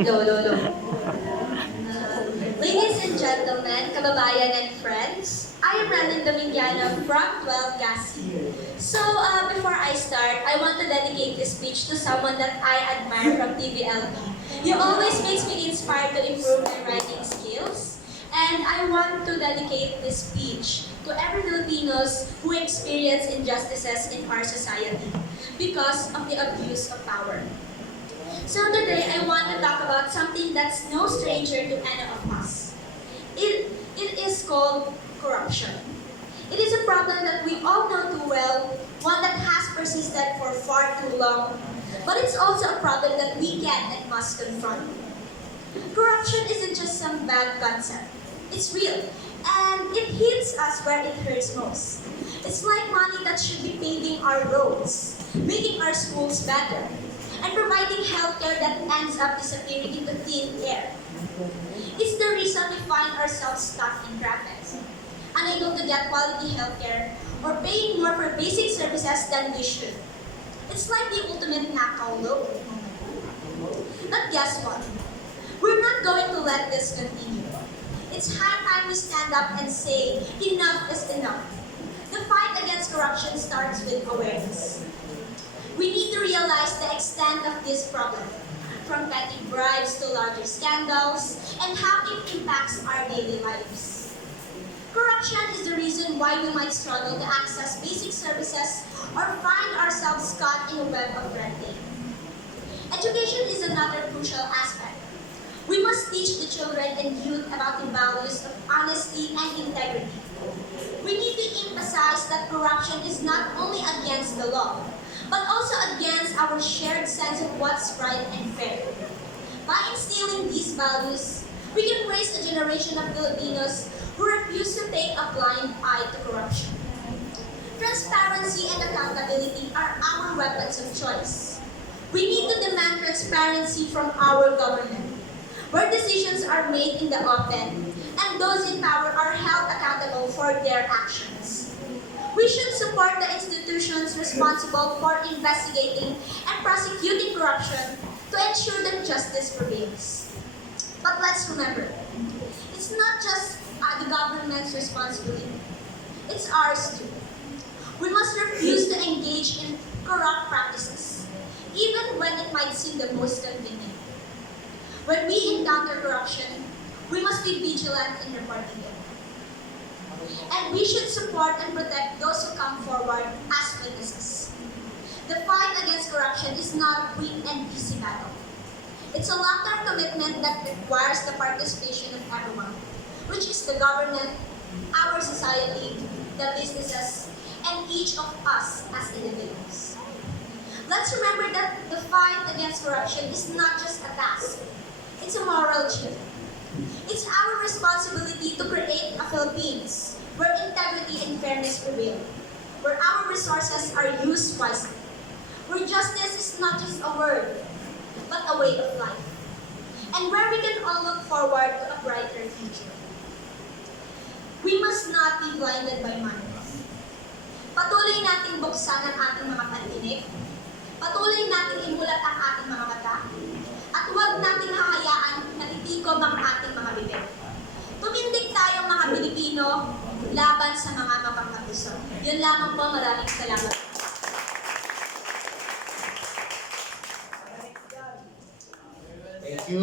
Lolo. Ladies and gentlemen, kababayan and friends, I am Renan Dominiano from 12 Gasi. So, before I start, I want to dedicate this speech to someone that I admire from TVLP. You always makes me inspired to improve my writing skills, and I want to dedicate this speech to every Filipinos who experience injustices in our society because of the abuse of power. So today, I want to talk about something that's no stranger to any of us. It is called corruption. It is a problem that we all know too well, one that has persisted for far too long, but it's also a problem that we can and must confront. Corruption isn't just some bad concept. It's real, and it hits us where it hurts most. It's like money that should be paving our roads, making our schools better, and providing healthcare that ends up disappearing into thin air. It's the reason we find ourselves stuck in traffic, unable to get quality healthcare, or paying more for basic services than we should. It's like the ultimate knockout low. But guess what? We're not going to let this continue. It's high time we stand up and say, enough is enough. The fight against corruption starts with awareness. We need to realize the extent of this problem, from petty bribes to larger scandals, and how it impacts our daily lives. Corruption is the reason why we might struggle to access basic services or find ourselves caught in a web of red tape. Education is another crucial aspect. We must teach the children and youth about the values of honesty and integrity. We need to emphasize that corruption is not only against the law, but also against our shared sense of what's right and fair. By instilling these values, we can raise a generation of Filipinos who refuse to take a blind eye to corruption. Transparency and accountability are our weapons of choice. We need to demand transparency from our government, where decisions are made in the open and those in power are held accountable for their actions. We should support the institutions responsible for investigating and prosecuting corruption to ensure that justice prevails. But let's remember, it's not just the government's responsibility. It's ours too. We must refuse to engage in corrupt practices, even when it might seem the most convenient. When we encounter corruption, we must be vigilant in reporting it. And we should support and protect those who come forward as witnesses. The fight against corruption is not a quick and easy battle. It's a long-term commitment that requires the participation of everyone, which is the government, our society, the businesses, and each of us as individuals. Let's remember that the fight against corruption is not just a task. It's a moral duty. It's our responsibility to create a Philippines where integrity and fairness prevail, where our resources are used wisely, where justice is not just a word, but a way of life, and where we can all look forward to a brighter future. We must not be blinded by money. Patuloy nating buksan ang ating mga pandinig, patuloy nating imulat ang ating mga mata, at huwag nating hahayaan na itikom ang ating mga bibig. Tumindig tayong mga Pilipino laban sa mga mapagkapuso. Yun lamang po, maraming salamat. Thank you.